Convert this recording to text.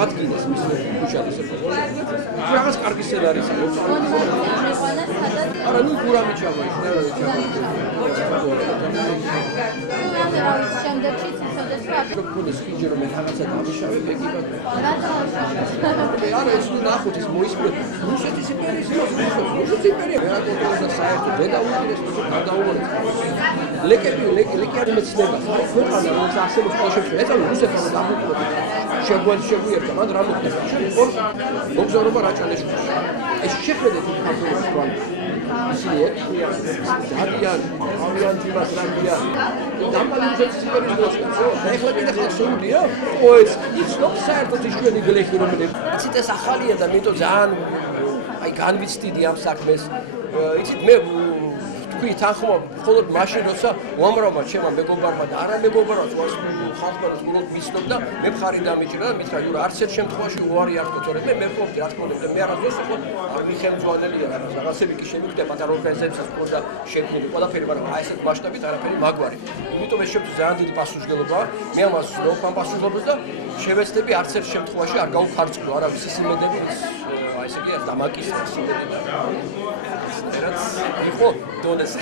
აღადგინეს მის ქუჩას ესე რაღაც კარგი სცენარი აქვს. არა, ნუ გურამი ჩამოიშნა რა ვიცი. შემდეგში ცისოდეს რა. გქონდეს ხიჯი რომ რაღაცა დამიშავე ეგიბა. არა ეს ნუ ნახოთ ეს მოისმენთ. რუსეთის იმპერიის რუსეთის იმპერია რატო საერთოდ დედაუღირეს თუ გადაუღირეს. ლეკები არ მეცნება. ქვეყანა რომელიც არსებობს ყოველშემთხვევაში ეწოდება რუსეთს რომ დამოუკიდებლად შეგვიერთა, მაგრამ რა მოხდა? მოგზაურობა რაჭალეშვილს. ეს შეხედეთ საქართველოს თვალით. ისინი დადიან, ავიან ძიმას რანგიან. დამალი რუსეთის იმპერიის დროშკაც, ეხლა კიდე სრულია? ეს იცნობ საერთოდ იშვიათი გლეხი რომელიც იცით ეს ახალია და მეტო ძალიან აი განვიცდიდი ამ საქმეს. იცით მე თქვი თანხმობა მხოლოდ მაშინ როცა უამრავმა ჩემმა მეგობრებმა და არა მეგობრებმა ხალხმა უბრალოდ მიცნობდა მე მხარი დამიჭირა და მითხრა იურა არც ერთ შემთხვევაში უარი არ გქონდა თორემ მე მყოფი რა თქმა უნდა მე არასდროს ხო არ მიხემძვანელია რაღაცები კი შემიგდა პატარა ორგანიზაციებსაც ჰქონდა შექმნილი ყველაფერი მაგრამ აი ესეთ მასშტაბით არაფერი მაგვარი იმიტომ ეს შემთხვევაში ძალიან დიდი პასუხისმგებლობაა მე ამას ვსწრებ ამ პასუხისმგებლობას და შევეცდები არც ერთ შემთხვევაში არ გავხარწყლო არავის ის იმედები აი ესე კი დამაკისრეს იმედები რაც იყო დონეზე